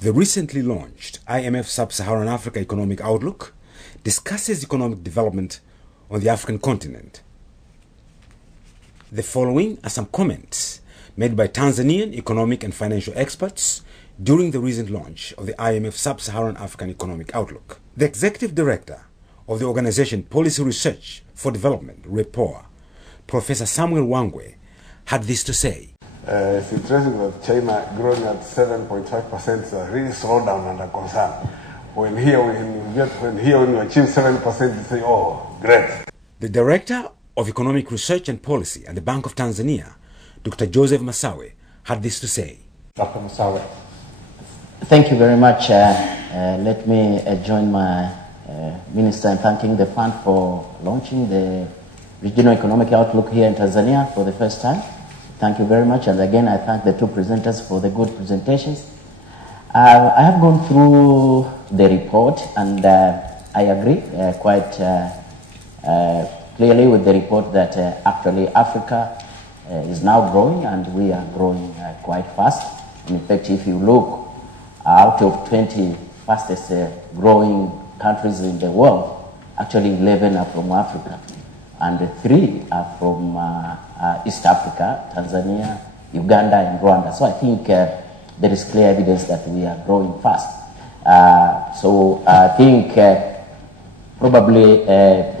The recently launched IMF Sub-Saharan Africa Economic Outlook discusses economic development on the African continent. The following are some comments made by Tanzanian economic and financial experts during the recent launch of the IMF Sub-Saharan African Economic Outlook. The Executive Director of the Organization Policy Research for Development, REPOA, Professor Samuel Wangwe, had this to say. It's interesting that China growing at 7.5% is a really slowdown under concern. When we achieve 7%, you say, oh, great. The Director of Economic Research and Policy at the Bank of Tanzania, Dr. Joseph Masawe, had this to say. Dr. Masawe. Thank you very much. Let me join my Minister in thanking the fund for launching the Regional Economic Outlook here in Tanzania for the first time. Thank you very much, and again I thank the two presenters for the good presentations. I have gone through the report and I agree quite clearly with the report that actually Africa is now growing, and we are growing quite fast. In fact, if you look out of 20 fastest growing countries in the world, actually 11 are from Africa, and 3 are from East Africa, Tanzania, Uganda, and Rwanda. So I think there is clear evidence that we are growing fast. So I think probably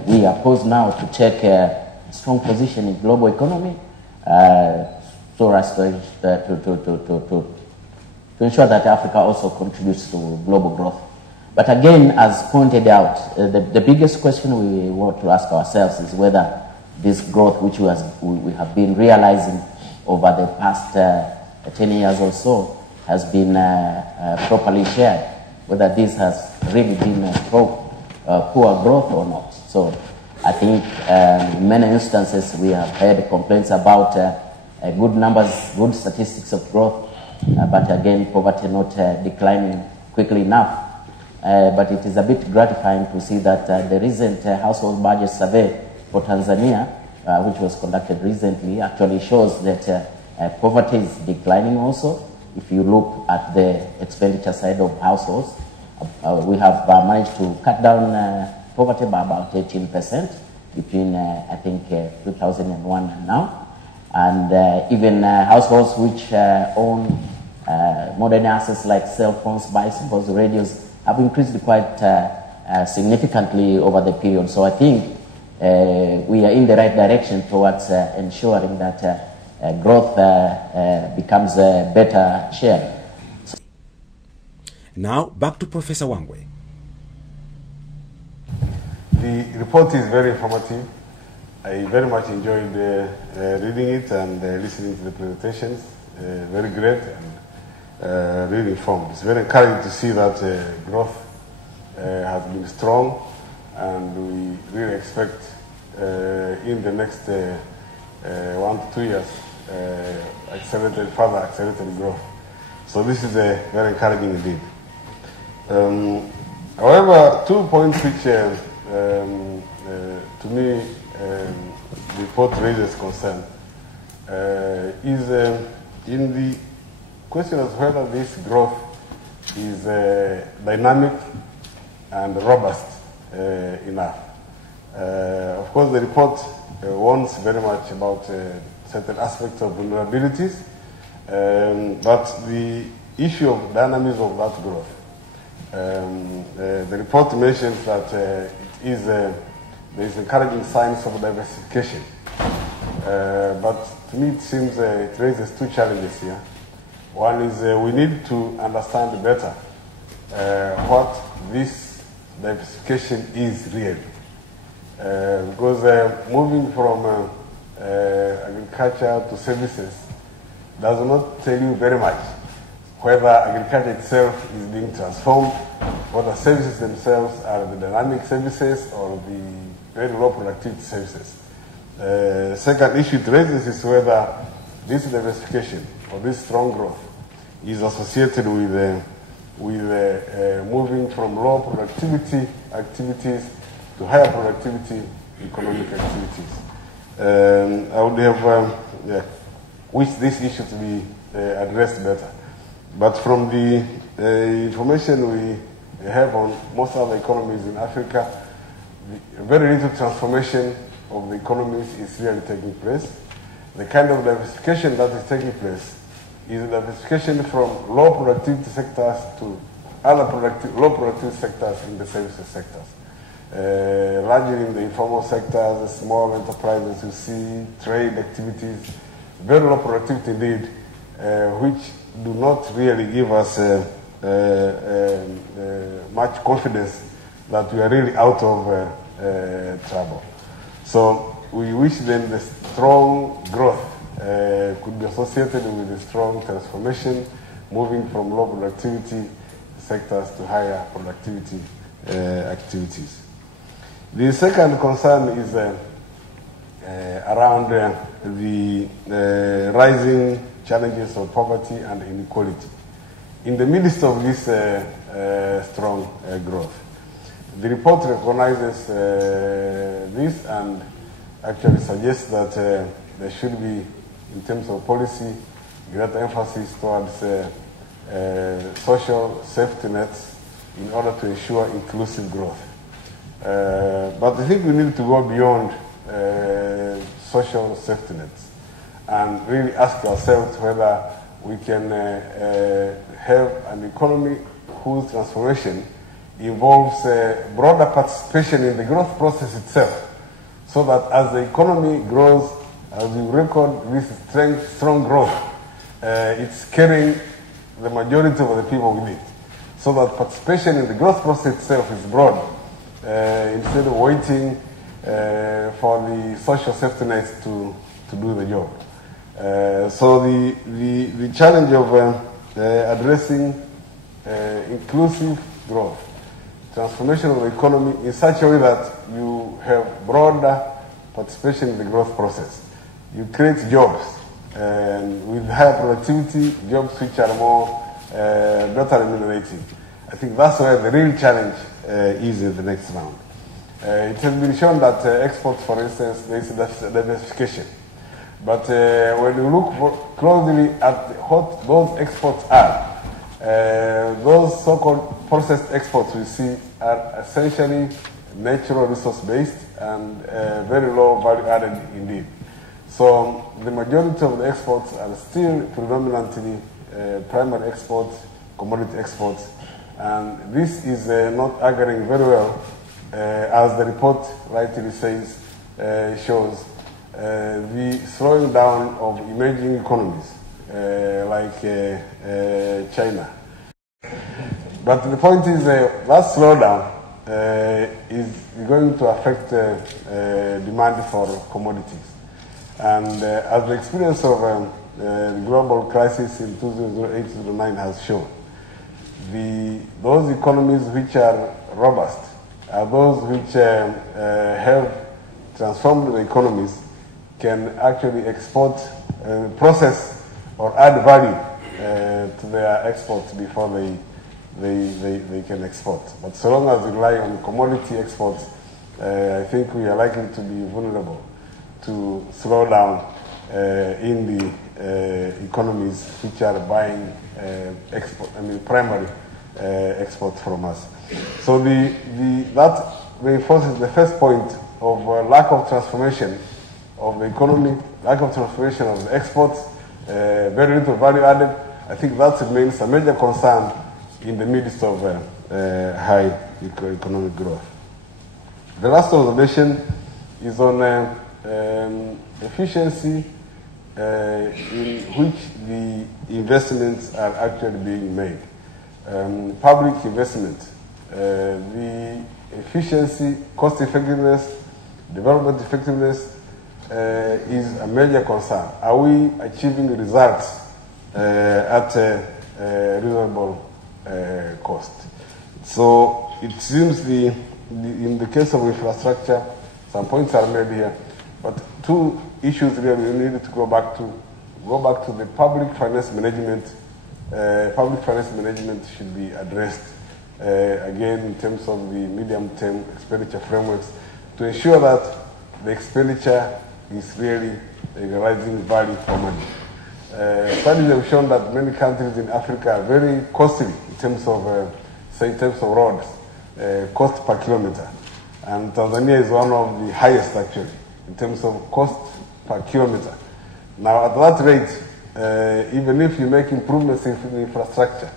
we are posed now to take a strong position in global economy so as to ensure that Africa also contributes to global growth. But again, as pointed out, the biggest question we want to ask ourselves is whether this growth which we have been realizing over the past 10 years or so has been properly shared, whether this has really been poor growth or not. So I think in many instances we have heard complaints about good numbers, good statistics of growth, but again poverty not declining quickly enough. But it is a bit gratifying to see that the recent household budget survey for Tanzania, which was conducted recently, actually shows that poverty is declining also. If you look at the expenditure side of households, we have managed to cut down poverty by about 18% between, I think, 2001 and now. And even households which own modern assets like cell phones, bicycles, radios, have increased quite significantly over the period. So I think we are in the right direction towards ensuring that growth becomes a better share. Now back to Professor Wangwe. The report is very informative. I very much enjoyed reading it and listening to the presentations. Very great and really informed. It's very encouraging to see that growth has been strong, and we really expect in the next 1 to 2 years further accelerated growth. So this is very encouraging indeed. However, 2 points which to me the report raises concern is in the question of whether this growth is dynamic and robust enough. Of course, the report warns very much about certain aspects of vulnerabilities, but the issue of dynamism of that growth. The report mentions that there is encouraging signs of diversification, but to me it seems it raises 2 challenges here. One is we need to understand better what this diversification is really. Because moving from agriculture to services does not tell you very much whether agriculture itself is being transformed, whether services themselves are the dynamic services or the very low productivity services. Second issue it raises is whether this diversification or this strong growth is associated with moving from low productivity activities to higher productivity economic activities. I would have wished this issue to be addressed better. But from the information we have on most other economies in Africa, very little transformation of the economies is really taking place. The kind of diversification that is taking place is diversification from low productivity sectors to other low productivity sectors in the services sectors. Largely in the informal sectors, the small enterprises, you see trade activities, very low productivity indeed, which do not really give us much confidence that we are really out of trouble. So we wish then the strong growth could be associated with a strong transformation, moving from low productivity sectors to higher productivity activities. The second concern is around the rising challenges of poverty and inequality. In the midst of this strong growth, the report recognizes this and actually suggests that there should be, in terms of policy, greater emphasis towards social safety nets in order to ensure inclusive growth. But I think we need to go beyond social safety nets and really ask ourselves whether we can have an economy whose transformation involves broader participation in the growth process itself, so that as the economy grows, as we record this strong growth, it's carrying the majority of the people with it, so that participation in the growth process itself is broad, instead of waiting for the social safety nets to do the job. So the challenge of addressing inclusive growth, transformation of the economy in such a way that you have broader participation in the growth process. You create jobs, and with higher productivity, jobs which are more better remunerating. I think that's where the real challenge is in the next round. It has been shown that exports, for instance, there is diversification. But when you look closely at what those exports are, those so-called processed exports we see are essentially natural resource-based and very low value-added indeed. So the majority of the exports are still predominantly primary exports, commodity exports, and this is not auguring very well, as the report rightly says, shows the slowing down of emerging economies like China. But the point is that slowdown is going to affect demand for commodities. And as the experience of the global crisis in 2008-2009 has shown, those economies which are robust are those which have transformed the economies, can actually export, process, or add value to their exports before they can export. But so long as we rely on commodity exports, I think we are likely to be vulnerable to slow down in the economies which are buying primary exports from us. So that reinforces the first point of lack of transformation of the economy, lack of transformation of the exports, very little value added. I think that remains a major concern in the midst of high economic growth. The last observation is on efficiency in which the investments are actually being made. Public investment, the efficiency, cost effectiveness, development effectiveness is a major concern. Are we achieving results at a reasonable cost? So it seems in the case of infrastructure, some points are made here, but two issues really we needed to go back to the public finance management. Public finance management should be addressed again in terms of the medium-term expenditure frameworks to ensure that the expenditure is really realizing value for money. Studies have shown that many countries in Africa are very costly in terms of, say, in terms of roads, cost per kilometer. And Tanzania is one of the highest, actually, in terms of cost per kilometer. Now, at that rate, even if you make improvements in the infrastructure,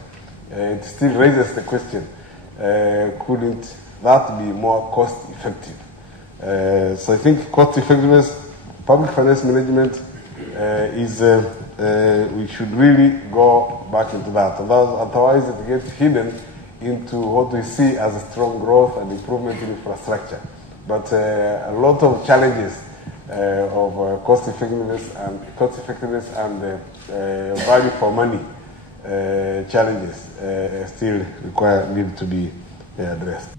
it still raises the question, couldn't that be more cost effective? So I think cost effectiveness, public finance management we should really go back into that. Otherwise it gets hidden into what we see as a strong growth and improvement in infrastructure. But a lot of challenges of cost effectiveness and value for money challenges still need to be addressed.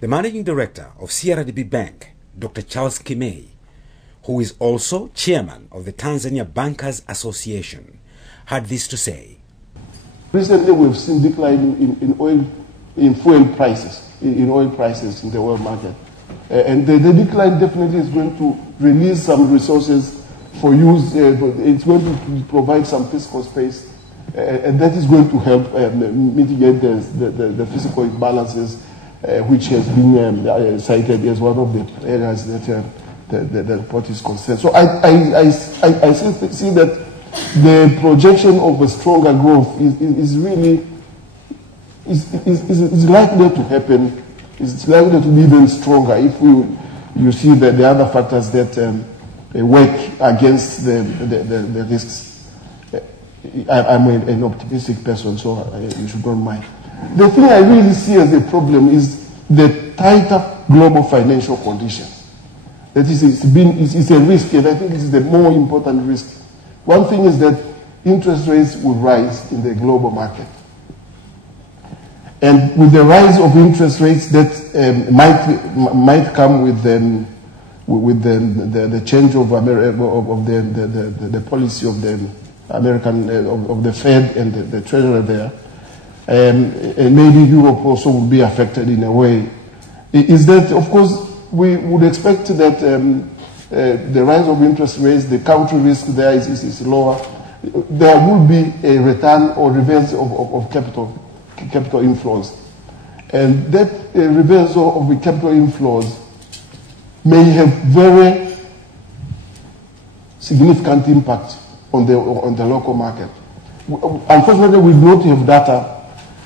The Managing Director of CRDB Bank, Dr. Charles Kimei, who is also Chairman of the Tanzania Bankers Association, had this to say. Recently we've seen decline in fuel prices, in oil prices in the world market. And the decline definitely is going to release some resources for use. It's going to provide some fiscal space, and that is going to help mitigate the fiscal imbalances, which has been cited as one of the areas that the report is concerned. So I see that the projection of a stronger growth is really likely to happen. It's likely to be even stronger if you see the other factors that work against the risks. I'm an optimistic person, so you should not mind. The thing I really see as a problem is the tighter global financial conditions. That is, it's a risk, and I think it's the more important risk. One thing is that interest rates will rise in the global market. And with the rise of interest rates, that might come with the change of the policy of the American of the Fed and the Treasurer there, and maybe Europe also will be affected in a way. Is that, of course, we would expect that the rise of interest rates, the country risk there is lower. There will be a return or reverse of capital inflows. And that reversal of the capital inflows may have very significant impact on the local market. Unfortunately, we do not have data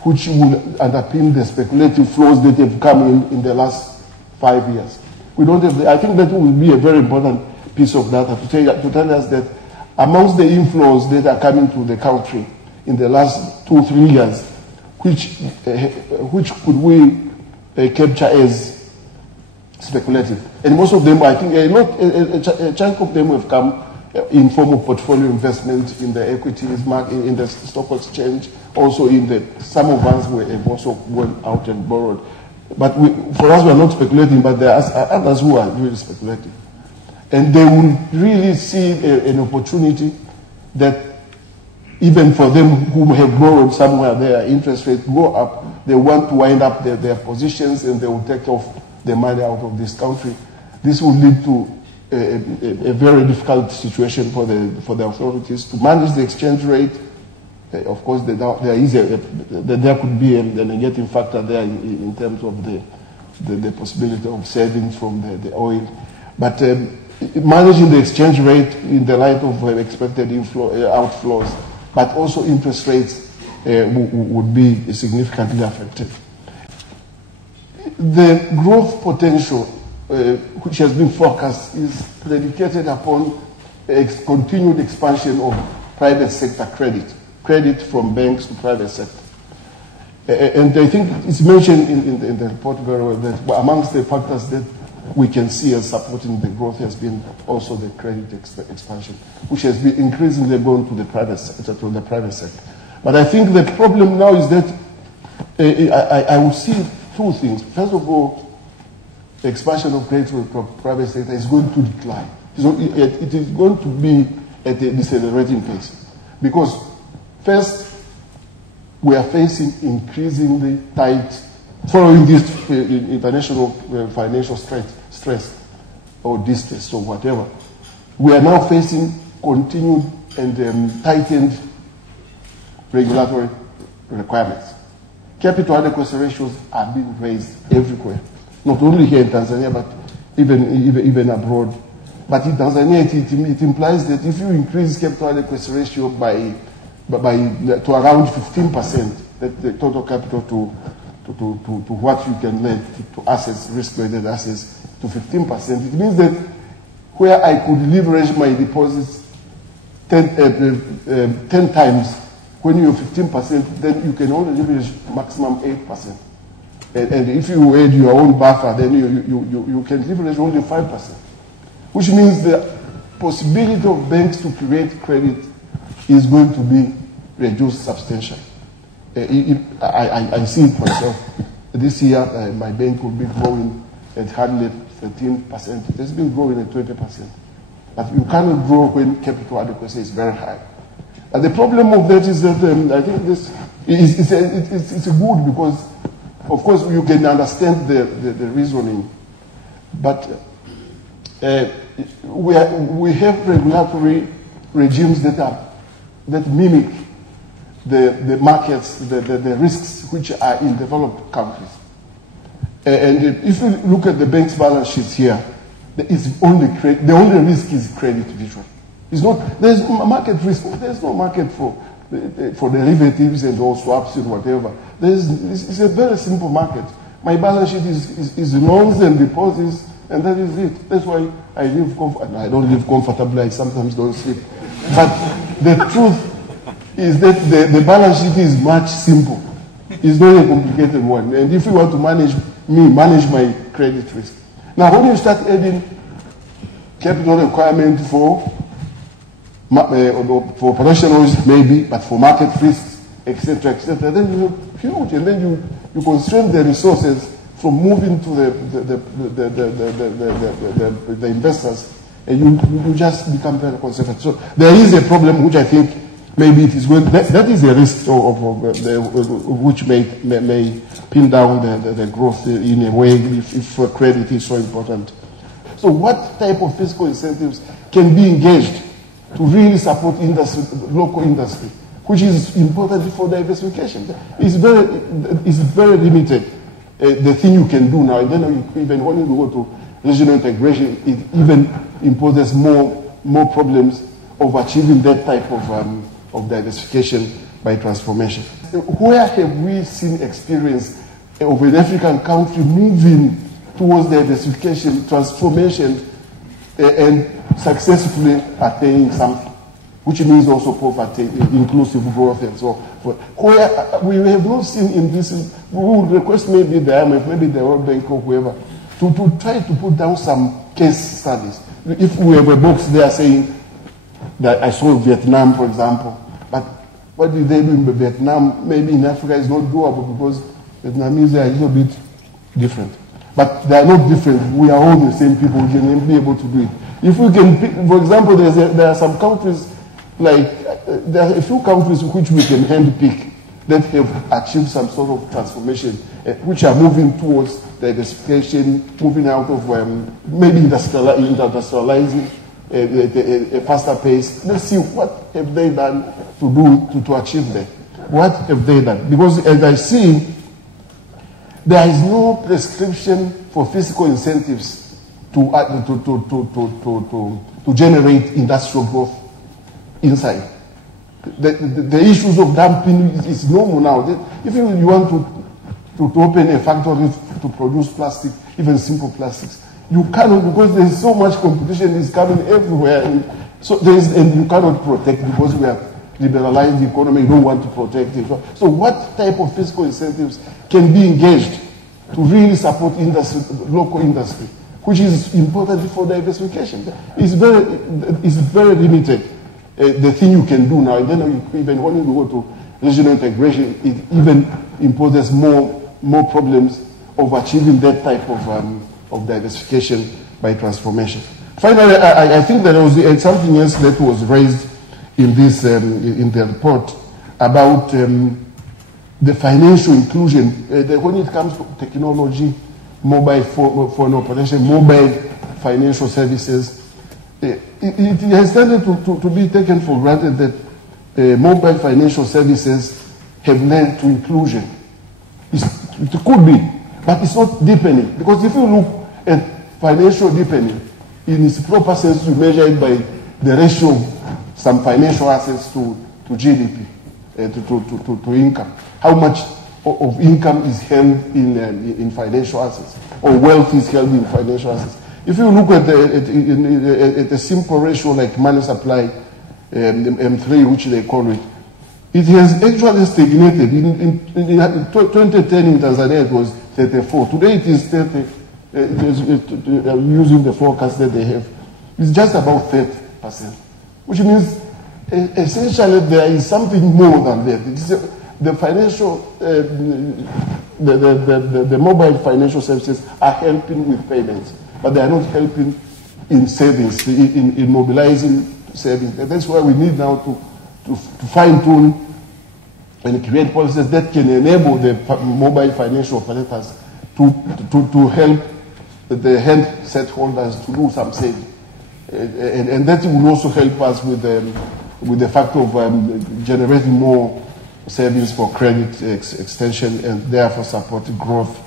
which will underpin the speculative flows that have come in the last 5 years. We don't have. I think that will be a very important piece of data to tell us that amongst the inflows that are coming to the country in the last 2-3 years, which could we capture as speculative? And most of them, I think, a chunk of them have come in form of portfolio investment in the equities market, in the stock exchange. Also, some of us have also gone out and borrowed. But for us, we are not speculating, but there are others who are really speculating. And they will really see an opportunity that even for them who have borrowed somewhere, their interest rates go up, they want to wind up their positions and they will take off the money out of this country. This will lead to a very difficult situation for the authorities to manage the exchange rate. Of course, there could be a negative factor there in terms of the possibility of savings from the oil. But managing the exchange rate in the light of expected outflows, but also interest rates would be significantly affected. The growth potential which has been forecast is predicated upon continued expansion of private sector credit from banks to private sector. And I think it's mentioned in the report very well that amongst the factors that we can see as supporting the growth has been also the credit expansion, which has been increasingly going to the private sector. But I think the problem now is that I would see two things. First of all, the expansion of credit to the private sector is going to decline. It is going to be at a decelerating pace. Because first, we are facing increasingly tight, following this international financial stress or distress or whatever. We are now facing continued and tightened regulatory requirements. Capital adequacy ratios are being raised everywhere, not only here in Tanzania, but even abroad. But in Tanzania, it implies that if you increase capital adequacy ratio to around 15%, that the total capital to what you can lend to assets, risk-weighted assets, to 15%, it means that where I could leverage my deposits 10 times, when you're 15%, then you can only leverage maximum 8%. And if you add your own buffer, then you can leverage only 5%, which means the possibility of banks to create credit is going to be reduced substantially. I see it myself. This year, my bank will be growing at hardly 13%. It has been growing at 20%. But you cannot grow when capital adequacy is very high. And the problem of that is that I think this it's a good because, of course, you can understand the reasoning, but we have regulatory regimes that mimic the markets, the risks which are in developed countries. And if you look at the bank's balance sheets here, the only risk is credit visual. It's not, there's market risk, there's no market for derivatives and all swaps and whatever. It's a very simple market. My balance sheet is loans and deposits, and that is it. That's why I live comfortably. I don't live comfortably, I sometimes don't sleep. But the truth is that the balance sheet is much simple. It's not a complicated one. And if you want to manage my credit risk. Now, when you start adding capital requirement for operationals, maybe, but for market risks, etc., then you're huge, and then you constrain the resources from moving to the investors, and you just become very conservative. So there is a problem which I think maybe it is going. That is a risk which may pin down the growth in a way if credit is so important. So what type of fiscal incentives can be engaged to really support industry, local industry, which is important for diversification? It's very limited. The thing you can do now, and then even when you go to regional integration, it even imposes more problems of achieving that type of diversification by transformation. Where have we seen experience of an African country moving towards diversification, transformation, and successfully attaining something, which means also poverty, inclusive growth, and so forth? Where we have not seen in this, we would request maybe the IMF, maybe the World Bank or whoever, to try to put down some case studies. If we have a box there saying that I saw Vietnam, for example, but what did they do in Vietnam? Maybe in Africa is not doable because Vietnamese are a little bit different. But they are not different. We are all the same people. We can be able to do it. If we can pick, for example, there are some countries, there are a few countries which we can handpick that have achieved some sort of transformation, which are moving towards diversification, moving out of maybe industrializing a faster pace. Let's see what have they done to achieve that. What have they done? Because as I see, there is no prescription for fiscal incentives to generate industrial growth inside. The issues of dumping is normal now. If you want to open a factory to produce plastic, even simple plastics, you cannot, because there is so much competition is coming everywhere. And you cannot protect because we have liberalized the economy. You don't want to protect it. So what type of fiscal incentives can be engaged to really support industry, local industry, which is important for diversification? It's very limited. The thing you can do now, and then even when you go to regional integration, it even imposes more problems of achieving that type of diversification by transformation. Finally, I think that there was something else that was raised in this in the report about the financial inclusion when it comes to technology, mobile phone operation, mobile financial services. it has tended to be taken for granted that mobile financial services have led to inclusion. It could be, but it's not deepening. Because if you look at financial deepening, in its proper sense, you measure it by the ratio of some financial assets to GDP, to income. How much of income is held in financial assets, or wealth is held in financial assets. If you look at a simple ratio like money supply, M3, which they call it, it has actually stagnated. In 2010 in Tanzania, it was 34. Today it is 30. Using the forecast that they have, it's just about 30%, which means essentially there is something more than that. It's the financial, the mobile financial services are helping with payments, but they are not helping in savings, in mobilizing savings. And that's why we need now to fine-tune and create policies that can enable the mobile financial operators to help the handset holders to do some saving. And that will also help us with the fact of generating more savings for credit extension and therefore supporting growth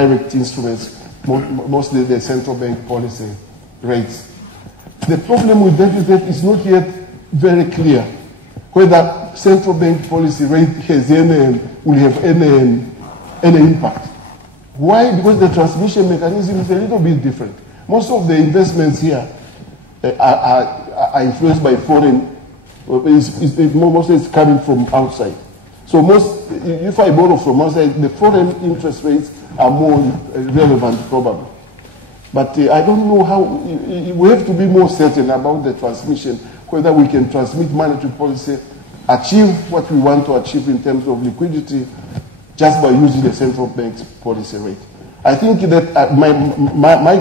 direct instruments, mostly the central bank policy rates. The problem with that is that it's not yet very clear whether central bank policy rate will have any impact. Why? Because the transmission mechanism is a little bit different. Most of the investments here are influenced by foreign, mostly it's coming from outside. So if I borrow from outside, the foreign interest rates are more relevant probably. But I don't know how, we have to be more certain about the transmission, whether we can transmit monetary policy, achieve what we want to achieve in terms of liquidity, just by using the central bank's policy rate. I think that my